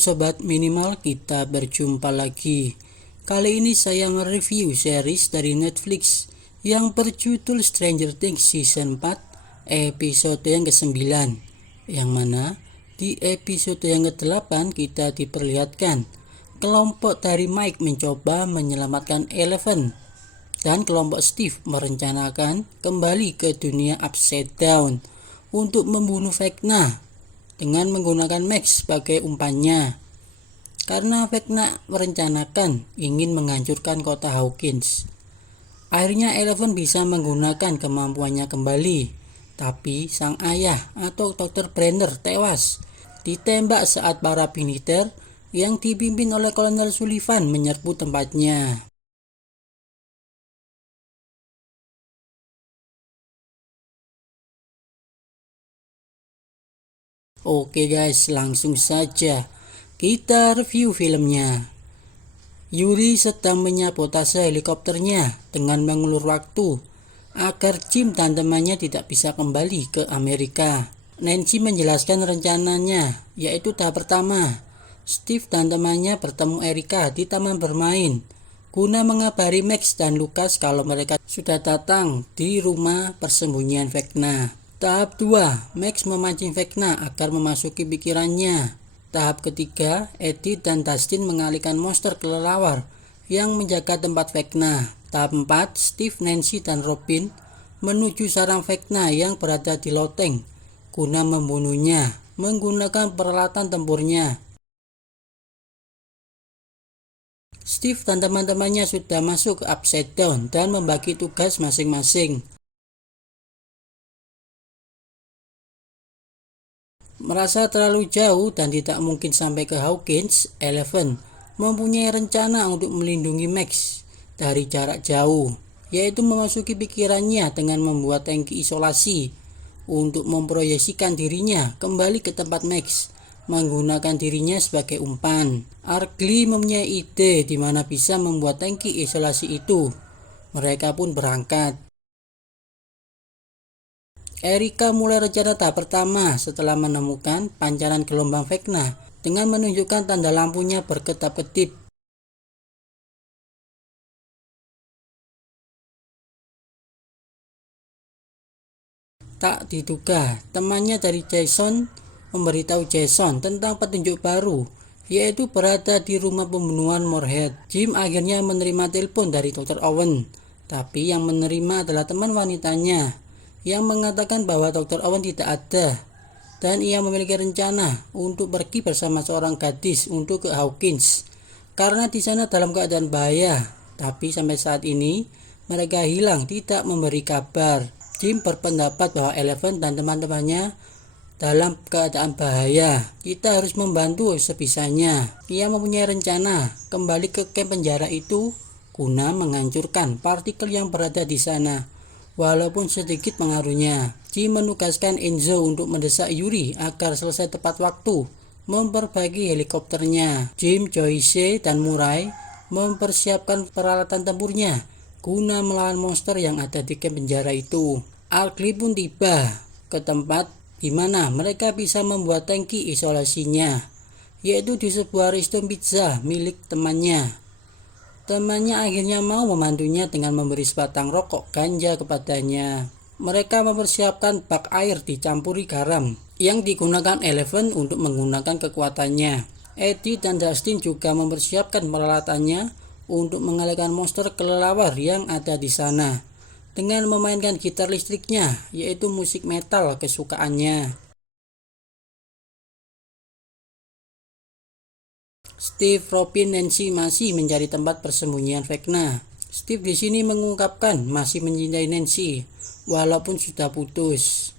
Sobat Minimal, kita berjumpa lagi. Kali ini saya mereview series dari Netflix yang berjudul Stranger Things Season 4 episode yang ke-9, yang mana di episode yang ke-8 kita diperlihatkan kelompok dari Mike mencoba menyelamatkan Eleven dan kelompok Steve merencanakan kembali ke dunia Upside Down untuk membunuh Vecna dengan menggunakan Max sebagai umpannya. Karena Vecna merencanakan ingin menghancurkan kota Hawkins. Akhirnya Eleven bisa menggunakan kemampuannya kembali, tapi sang ayah atau Dr. Brenner tewas ditembak saat para militer yang dipimpin oleh Kolonel Sullivan menyerbu tempatnya. Oke guys, langsung saja kita review filmnya. Yuri sedang menyabotase helikopternya dengan mengulur waktu agar Jim dan temannya tidak bisa kembali ke Amerika. Nancy menjelaskan rencananya, yaitu tahap pertama, Steve dan temannya bertemu Erika di taman bermain guna mengabari Max dan Lucas kalau mereka sudah datang di rumah persembunyian Vecna. Tahap 2, Max memancing Vecna agar memasuki pikirannya. Tahap ketiga, Eddie dan Dustin mengalihkan monster kelelawar yang menjaga tempat Vecna. Tahap 4, Steve, Nancy, dan Robin menuju sarang Vecna yang berada di loteng guna membunuhnya menggunakan peralatan tempurnya. Steve dan teman-temannya sudah masuk ke Upside Down dan membagi tugas masing-masing. Merasa terlalu jauh dan tidak mungkin sampai ke Hawkins, Eleven mempunyai rencana untuk melindungi Max dari jarak jauh, yaitu memasuki pikirannya dengan membuat tangki isolasi untuk memproyeksikan dirinya kembali ke tempat Max, menggunakan dirinya sebagai umpan. Arkley mempunyai ide di mana bisa membuat tangki isolasi itu. Mereka pun berangkat. Erika mulai rencana tahap pertama setelah menemukan pancaran gelombang Vecna dengan menunjukkan tanda lampunya berkedap-kedip. Tak diduga, temannya dari Jason memberitahu Jason tentang petunjuk baru, yaitu berada di rumah pembunuhan Moorhead. Jim akhirnya menerima telepon dari Dr. Owen, tapi yang menerima adalah teman wanitanya yang mengatakan bahwa Dr. Owen tidak ada dan ia memiliki rencana untuk pergi bersama seorang gadis untuk ke Hawkins karena di sana dalam keadaan bahaya, tapi sampai saat ini mereka hilang tidak memberi kabar. Jim berpendapat bahwa Eleven dan teman-temannya dalam keadaan bahaya. Kita harus membantu sebisanya. Ia mempunyai rencana kembali ke camp penjara itu guna menghancurkan partikel yang berada di sana, walaupun sedikit pengaruhnya. Jim menugaskan Enzo untuk mendesak Yuri agar selesai tepat waktu memperbaiki helikopternya. Jim, Joyce, dan Murray mempersiapkan peralatan tempurnya guna melawan monster yang ada di camp penjara itu. Arkley pun tiba ke tempat di mana mereka bisa membuat tangki isolasinya, yaitu di sebuah resto pizza milik temannya. Temannya akhirnya mau membantunya dengan memberi sebatang rokok ganja kepadanya. Mereka mempersiapkan bak air dicampuri garam yang digunakan Eleven untuk menggunakan kekuatannya. Eddie dan Dustin juga mempersiapkan peralatannya untuk mengalihkan monster kelelawar yang ada di sana dengan memainkan gitar listriknya, yaitu musik metal kesukaannya. Steve, Robin, Nancy masih mencari tempat persembunyian Vecna. Steve di sini mengungkapkan masih mencintai Nancy walaupun sudah putus.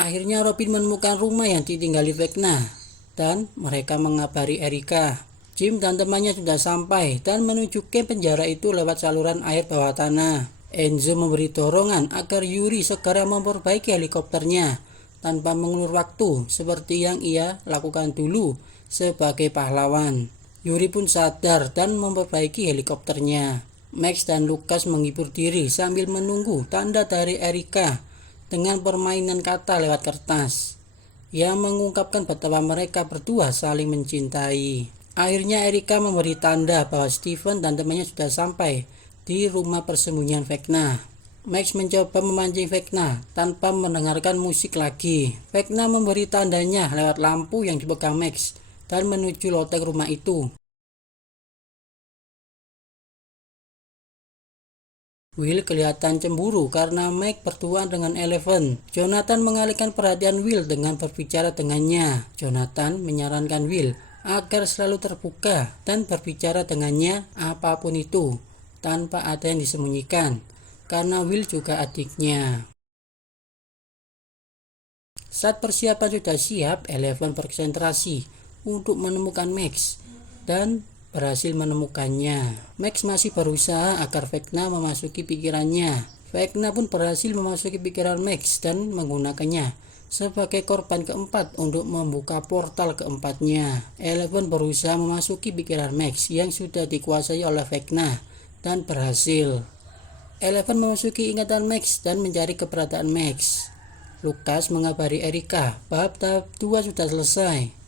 Akhirnya Robin menemukan rumah yang ditinggali Vecna dan mereka mengabari Erika. Jim dan temannya sudah sampai dan menuju camp penjara itu lewat saluran air bawah tanah. Enzo memberi dorongan agar Yuri segera memperbaiki helikopternya tanpa mengulur waktu seperti yang ia lakukan dulu sebagai pahlawan. Yuri pun sadar dan memperbaiki helikopternya. Max dan Lucas menghibur diri sambil menunggu tanda dari Erika dengan permainan kata lewat kertas. yang mengungkapkan betapa mereka berdua saling mencintai. Akhirnya Erika memberi tanda bahwa Steven dan temannya sudah sampai di rumah persembunyian Vecna. Max mencoba memancing Vecna tanpa mendengarkan musik lagi. Vecna memberi tandanya lewat lampu yang dipegang Max dan menuju loteng rumah itu. Will kelihatan cemburu karena Mike berduaan dengan Eleven. Jonathan mengalihkan perhatian Will dengan berbicara dengannya. Jonathan menyarankan Will agar selalu terbuka dan berbicara dengannya apapun itu, tanpa ada yang disembunyikan, karena Will juga adiknya. Saat persiapan sudah siap, Eleven berkonsentrasi untuk menemukan Max dan berhasil menemukannya. Max masih berusaha agar Vecna memasuki pikirannya. Vecna pun berhasil memasuki pikiran Max dan menggunakannya sebagai korban keempat untuk membuka portal keempatnya. Eleven berusaha memasuki pikiran Max yang sudah dikuasai oleh Vecna dan berhasil. Eleven memasuki ingatan Max dan mencari keberadaan Max. Lucas mengabari Erika bahwa tahap 2 sudah selesai.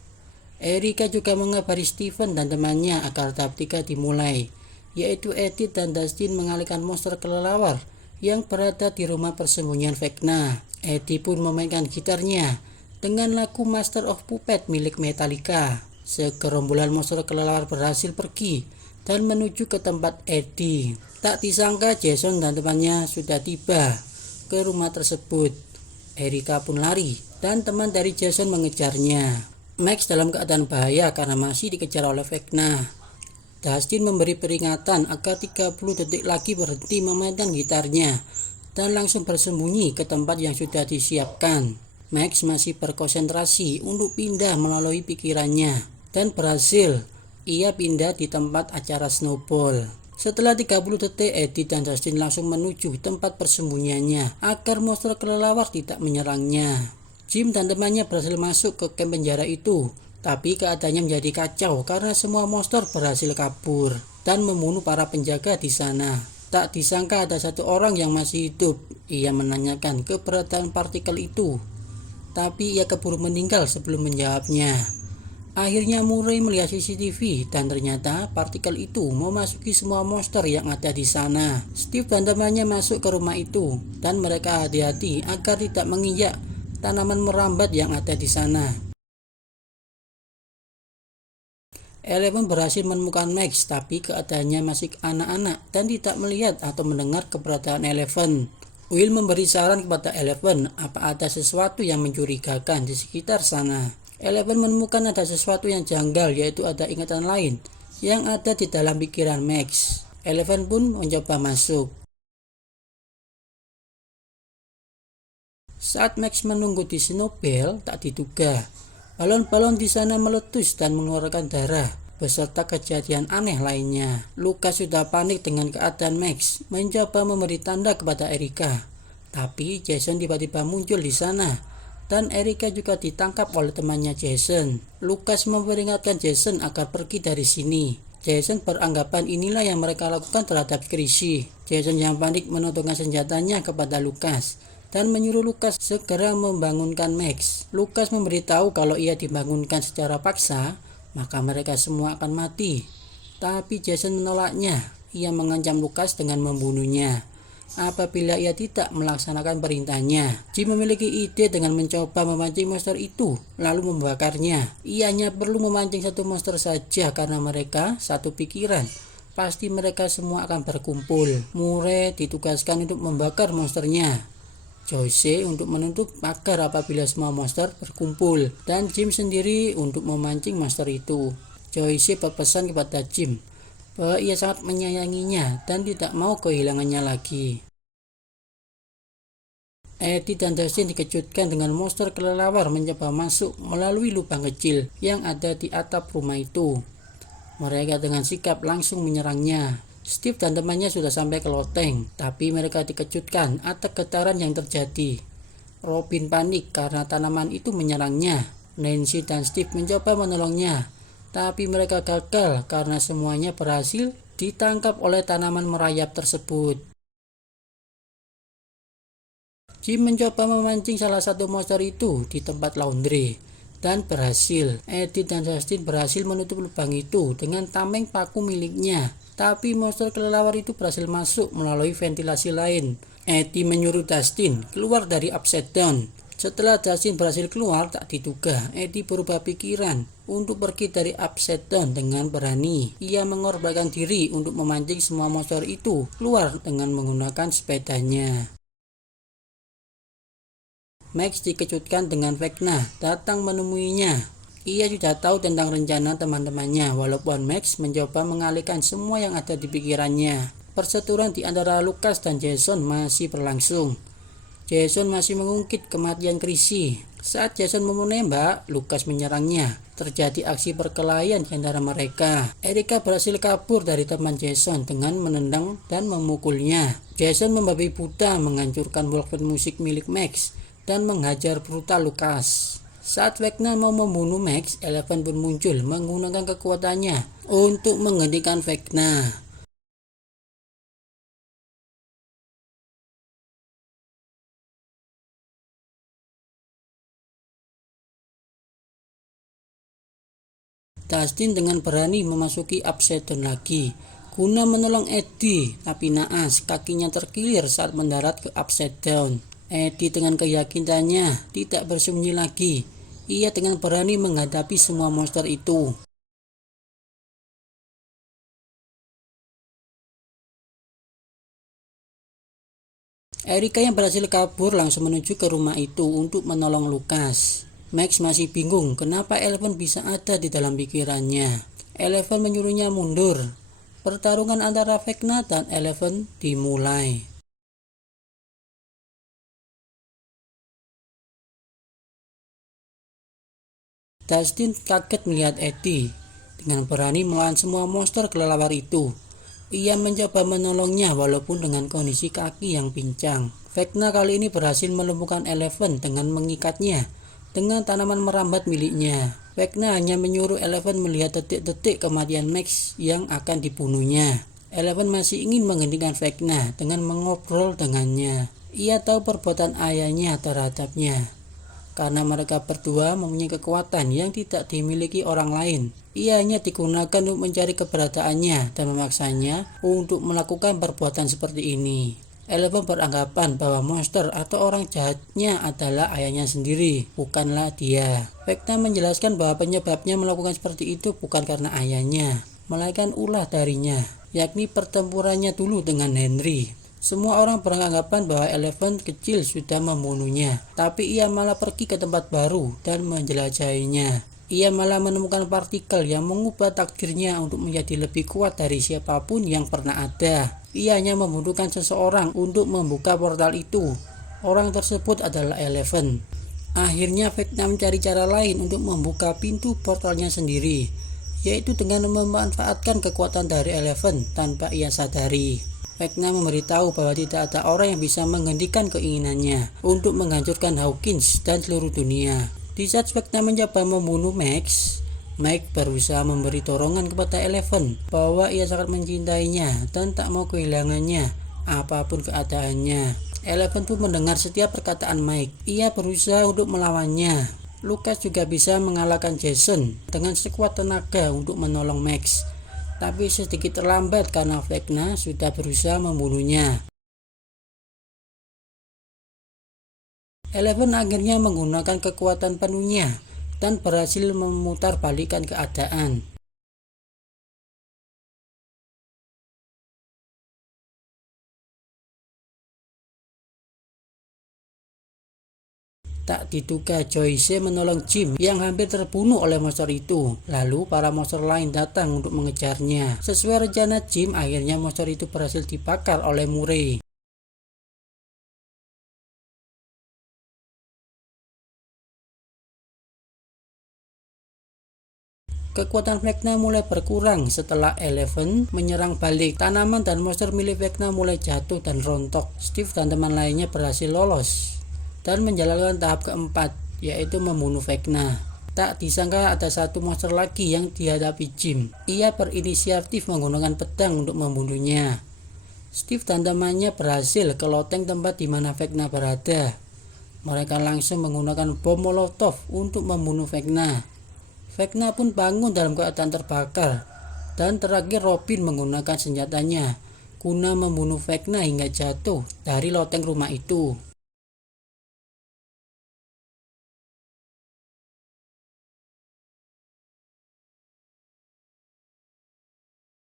Erika juga mengabari Steven dan temannya agar tahap 3 dimulai, yaitu Edith dan Dustin mengalihkan monster kelelawar yang berada di rumah persembunyian Vecna. Edith pun memainkan gitarnya dengan lagu Master of Puppet milik Metallica. Segerombolan monster kelelawar berhasil pergi dan menuju ke tempat Eddie. Tak disangka Jason dan temannya sudah tiba ke rumah tersebut. Erika pun lari dan teman dari Jason mengejarnya. Max dalam keadaan bahaya karena masih dikejar oleh Vecna. Dustin memberi peringatan agar 30 detik lagi berhenti memainkan gitarnya dan langsung bersembunyi ke tempat yang sudah disiapkan. Max masih berkonsentrasi untuk pindah melalui pikirannya dan berhasil. Ia pindah di tempat acara Snowball. Setelah 30 detik, Edith dan Dustin langsung menuju tempat persembunyiannya agar monster kelelawar tidak menyerangnya. Jim dan temannya berhasil masuk ke kamp penjara itu, tapi keadaannya menjadi kacau karena semua monster berhasil kabur dan membunuh para penjaga di sana. Tak disangka ada satu orang yang masih hidup. Ia menanyakan keberadaan partikel itu, tapi ia keburu meninggal sebelum menjawabnya. Akhirnya Murray melihat CCTV dan ternyata partikel itu memasuki semua monster yang ada di sana. Steve dan temannya masuk ke rumah itu dan mereka hati-hati agar tidak menginjak tanaman merambat yang ada di sana. Eleven berhasil menemukan Max, tapi keadaannya masih anak-anak dan tidak melihat atau mendengar keberadaan Eleven. Will memberi saran kepada Eleven apa ada sesuatu yang mencurigakan di sekitar sana. Eleven menemukan ada sesuatu yang janggal, yaitu ada ingatan lain yang ada di dalam pikiran Max. Eleven pun mencoba masuk. Saat Max menunggu di Snowball, tak diduga balon-balon di sana meletus dan mengeluarkan darah beserta kejadian aneh lainnya. Lucas sudah panik dengan keadaan Max, mencoba memberi tanda kepada Erika, tapi Jason tiba-tiba muncul di sana dan Erika juga ditangkap oleh temannya Jason. Lucas memperingatkan Jason agar pergi dari sini. Jason beranggapan inilah yang mereka lakukan terhadap Chrissy. Jason yang panik menodongkan senjatanya kepada Lucas dan menyuruh Lucas segera membangunkan Max. Lucas memberitahu kalau ia dibangunkan secara paksa, maka mereka semua akan mati. Tapi Jason menolaknya. Ia mengancam Lucas dengan membunuhnya apabila ia tidak melaksanakan perintahnya. Jim memiliki ide dengan mencoba memancing monster itu, lalu membakarnya. Ia hanya perlu memancing satu monster saja karena mereka satu pikiran. Pasti mereka semua akan berkumpul. Murray ditugaskan untuk membakar monsternya, Joyce untuk menutup pagar apabila semua monster berkumpul, dan Jim sendiri untuk memancing monster itu. Joyce berpesan kepada Jim bahwa ia sangat menyayanginya dan tidak mau kehilangannya lagi. Eddie dan Dustin dikejutkan dengan monster kelelawar mencoba masuk melalui lubang kecil yang ada di atap rumah itu. Mereka dengan sikap langsung menyerangnya. Steve dan temannya sudah sampai ke loteng, tapi mereka dikejutkan atas getaran yang terjadi. Robin panik karena tanaman itu menyerangnya. Nancy dan Steve mencoba menolongnya, tapi mereka gagal karena semuanya berhasil ditangkap oleh tanaman merayap tersebut. Jim mencoba memancing salah satu monster itu di tempat laundry dan berhasil. Eddie dan Dustin berhasil menutup lubang itu dengan tameng paku miliknya, tapi monster kelelawar itu berhasil masuk melalui ventilasi lain. Eddie menyuruh Dustin keluar dari Upside Down. Setelah Dustin berhasil keluar, tak diduga Eddie berubah pikiran untuk pergi dari Upside Down dengan berani. Ia mengorbankan diri untuk memancing semua monster itu keluar dengan menggunakan sepedanya. Max dikejutkan dengan Vecna datang menemuinya. Ia sudah tahu tentang rencana teman-temannya, walaupun Max mencoba mengalihkan semua yang ada di pikirannya. Perseteruan di antara Lucas dan Jason masih berlangsung. Jason masih mengungkit kematian Chrissy. Saat Jason mau menembak, Lucas menyerangnya. Terjadi aksi perkelahian di antara mereka. Erica berhasil kabur dari teman Jason dengan menendang dan memukulnya. Jason membabi buta menghancurkan walkman musik milik Max dan menghajar brutal Lucas. Saat Vecna mau membunuh Max, Eleven pun muncul menggunakan kekuatannya untuk menghentikan Vecna. Dustin dengan berani memasuki Upside Down lagi guna menolong Eddie, tapi naas kakinya terkilir saat mendarat ke Upside Down. Eddie dengan keyakinannya tidak bersembunyi lagi. Ia dengan berani menghadapi semua monster itu. Erica yang berhasil kabur langsung menuju ke rumah itu untuk menolong Lucas. Max masih bingung kenapa Eleven bisa ada di dalam pikirannya. Eleven menyuruhnya mundur. Pertarungan antara Vecna dan Eleven dimulai. Dustin kaget melihat Eddie dengan berani melawan semua monster kelelawar itu. Ia mencoba menolongnya walaupun dengan kondisi kaki yang pincang. Vecna kali ini berhasil melumpuhkan Eleven dengan mengikatnya dengan tanaman merambat miliknya. Vecna hanya menyuruh Eleven melihat detik-detik kematian Max yang akan dibunuhnya. Eleven masih ingin menghentikan Vecna dengan mengobrol dengannya. Ia tahu perbuatan ayahnya terhadapnya. Karena mereka berdua mempunyai kekuatan yang tidak dimiliki orang lain. Ia hanya digunakan untuk mencari keberadaannya dan memaksanya untuk melakukan perbuatan seperti ini. Eleven beranggapan bahwa monster atau orang jahatnya adalah ayahnya sendiri, bukanlah dia. Vecna menjelaskan bahwa penyebabnya melakukan seperti itu bukan karena ayahnya, melainkan ulah darinya, yakni pertempurannya dulu dengan Henry. Semua orang beranggapan bahwa Eleven kecil sudah membunuhnya, tapi ia malah pergi ke tempat baru dan menjelajahinya. Ia malah menemukan partikel yang mengubah takdirnya untuk menjadi lebih kuat dari siapapun yang pernah ada. Ia hanya membutuhkan seseorang untuk membuka portal itu. Orang tersebut adalah Eleven. Akhirnya Vecna mencari cara lain untuk membuka pintu portalnya sendiri, yaitu dengan memanfaatkan kekuatan dari Eleven tanpa ia sadari. Vecna memberitahu bahwa tidak ada orang yang bisa menghentikan keinginannya untuk menghancurkan Hawkins dan seluruh dunia. Di saat Vecna mencoba membunuh Max, Mike berusaha memberi dorongan kepada Eleven bahwa ia sangat mencintainya dan tak mau kehilangannya apapun keadaannya. Eleven pun mendengar setiap perkataan Mike. Ia berusaha untuk melawannya. Lucas juga bisa mengalahkan Jason dengan sekuat tenaga untuk menolong Max, tapi sedikit terlambat karena Vecna sudah berusaha membunuhnya. Eleven akhirnya menggunakan kekuatan penuhnya dan berhasil memutarbalikkan keadaan. Tak diduga Joyce menolong Jim yang hampir terbunuh oleh monster itu. Lalu para monster lain datang untuk mengejarnya. Sesuai rencana Jim, akhirnya monster itu berhasil dibakar oleh Murray. Kekuatan Vecna mulai berkurang setelah Eleven menyerang balik. Tanaman dan monster milik Vecna mulai jatuh dan rontok. Steve dan teman lainnya berhasil lolos dan menjalankan tahap keempat, yaitu membunuh Vecna. Tak disangka ada satu monster lagi yang dihadapi Jim. Ia berinisiatif menggunakan pedang untuk membunuhnya. Steve dan temannya berhasil ke loteng tempat di mana Vecna berada. Mereka langsung menggunakan bom Molotov untuk membunuh Vecna. Vecna pun bangun dalam keadaan terbakar. Dan terakhir Robin menggunakan senjatanya guna membunuh Vecna hingga jatuh dari loteng rumah itu.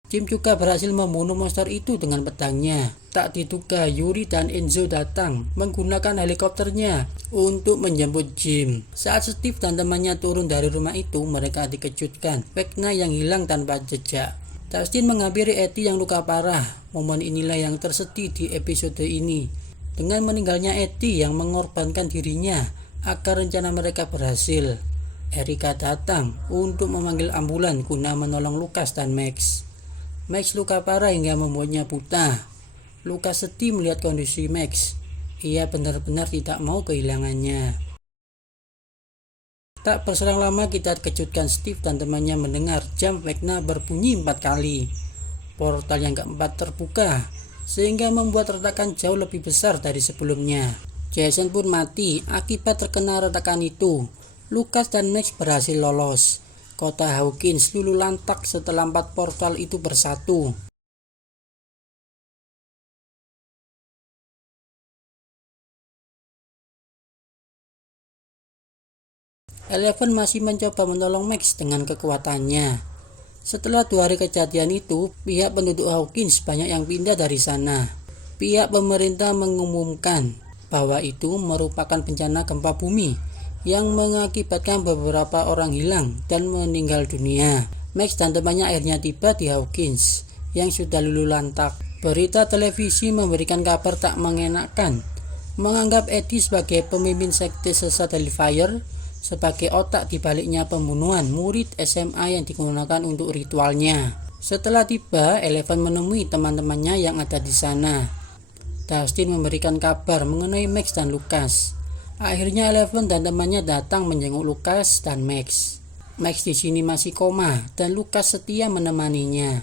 Jim juga berhasil membunuh monster itu dengan pedangnya. Tak diduga Yuri dan Enzo datang menggunakan helikopternya untuk menjemput Jim. Saat Steve dan temannya turun dari rumah itu, mereka dikejutkan Vecna yang hilang tanpa jejak. Dustin menghampiri Eddie yang luka parah. Momen inilah yang tersedih di episode ini. Dengan meninggalnya Eddie yang mengorbankan dirinya agar rencana mereka berhasil, Erica datang untuk memanggil ambulan guna menolong Lucas dan Max. Max luka parah hingga membuatnya buta. Lucas sedih melihat kondisi Max. Ia benar-benar tidak mau kehilangannya. Tak berselang lama kita kejutkan Steve dan temannya mendengar jam Vecna berbunyi 4 kali. Portal yang keempat terbuka, sehingga membuat retakan jauh lebih besar dari sebelumnya. Jason pun mati akibat terkena retakan itu. Lucas dan Max berhasil lolos. Kota Hawkins luluh lantak setelah 4 portal itu bersatu. Eleven masih mencoba menolong Max dengan kekuatannya. Setelah 2 hari kejadian itu, pihak penduduk Hawkins banyak yang pindah dari sana. Pihak pemerintah mengumumkan bahwa itu merupakan bencana gempa bumi yang mengakibatkan beberapa orang hilang dan meninggal dunia. Max dan temannya akhirnya tiba di Hawkins yang sudah luluh lantak. Berita televisi memberikan kabar tak mengenakan, menganggap Eddie sebagai pemimpin sekte sesat Hellfire sebagai otak dibaliknya pembunuhan murid SMA yang digunakan untuk ritualnya. Setelah tiba, Eleven menemui teman-temannya yang ada di sana. Dustin memberikan kabar mengenai Max dan Lucas. Akhirnya Eleven dan temannya datang menjenguk Lucas dan Max. Max di sini masih koma dan Lucas setia menemaninya.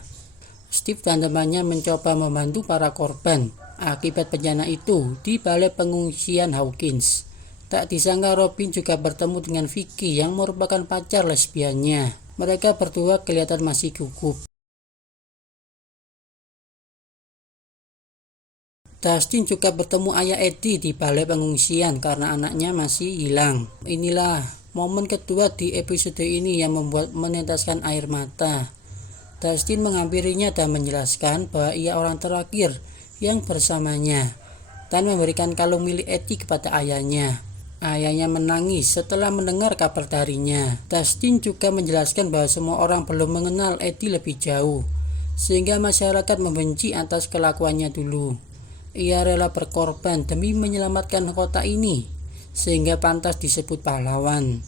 Steve dan temannya mencoba membantu para korban akibat bencana itu di balai pengungsian Hawkins. Tak disangka Robin juga bertemu dengan Vicky yang merupakan pacar lesbiannya. Mereka berdua kelihatan masih gugup. Dustin juga bertemu ayah Eddie di balai pengungsian karena anaknya masih hilang. Inilah momen kedua di episode ini yang membuat meneteskan air mata. Dustin menghampirinya dan menjelaskan bahwa ia orang terakhir yang bersamanya dan memberikan kalung milik Eddie kepada ayahnya. Ayahnya menangis setelah mendengar kabar darinya. Dustin juga menjelaskan bahwa semua orang belum mengenal Eddie lebih jauh, sehingga masyarakat membenci atas kelakuannya dulu. Ia rela berkorban demi menyelamatkan kota ini, sehingga pantas disebut pahlawan.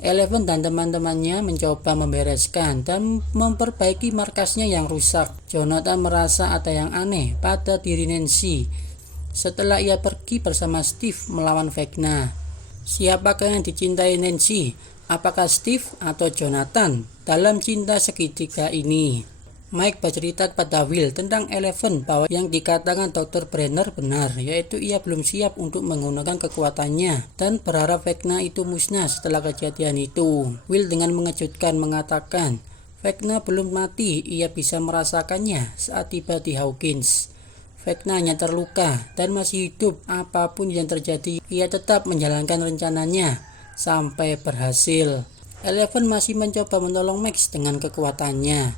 Eleven dan teman-temannya mencoba membereskan dan memperbaiki markasnya yang rusak. Jonathan merasa ada yang aneh pada diri Nancy setelah ia pergi bersama Steve melawan Vecna. Siapakah yang dicintai Nancy? Apakah Steve atau Jonathan dalam cinta segitiga ini? Mike bercerita kepada Will tentang Eleven bahwa yang dikatakan Dr. Brenner benar, yaitu ia belum siap untuk menggunakan kekuatannya dan berharap Vecna itu musnah setelah kejadian itu. Will dengan mengejutkan mengatakan Vecna belum mati, ia bisa merasakannya saat tiba di Hawkins. Vecna hanya terluka dan masih hidup. Apapun yang terjadi, ia tetap menjalankan rencananya sampai berhasil. Eleven masih mencoba menolong Max dengan kekuatannya.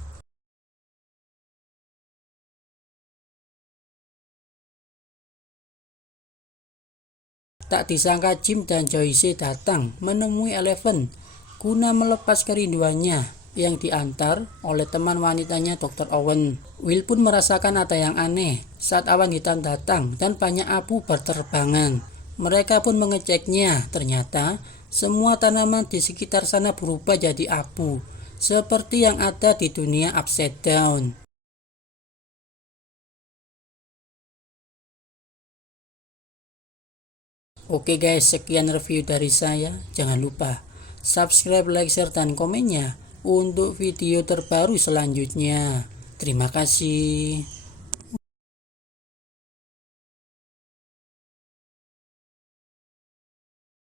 Tak disangka Jim dan Joyce datang menemui Eleven guna melepas kerinduannya yang diantar oleh teman wanitanya Dr. Owen. Will pun merasakan ada yang aneh saat awan hitam datang dan banyak abu berterbangan. Mereka pun mengeceknya. Ternyata semua tanaman di sekitar sana berubah jadi abu, seperti yang ada di dunia Upside Down. Oke guys, sekian review dari saya. Jangan lupa subscribe, like, share, dan komennya untuk video terbaru selanjutnya. Terima kasih.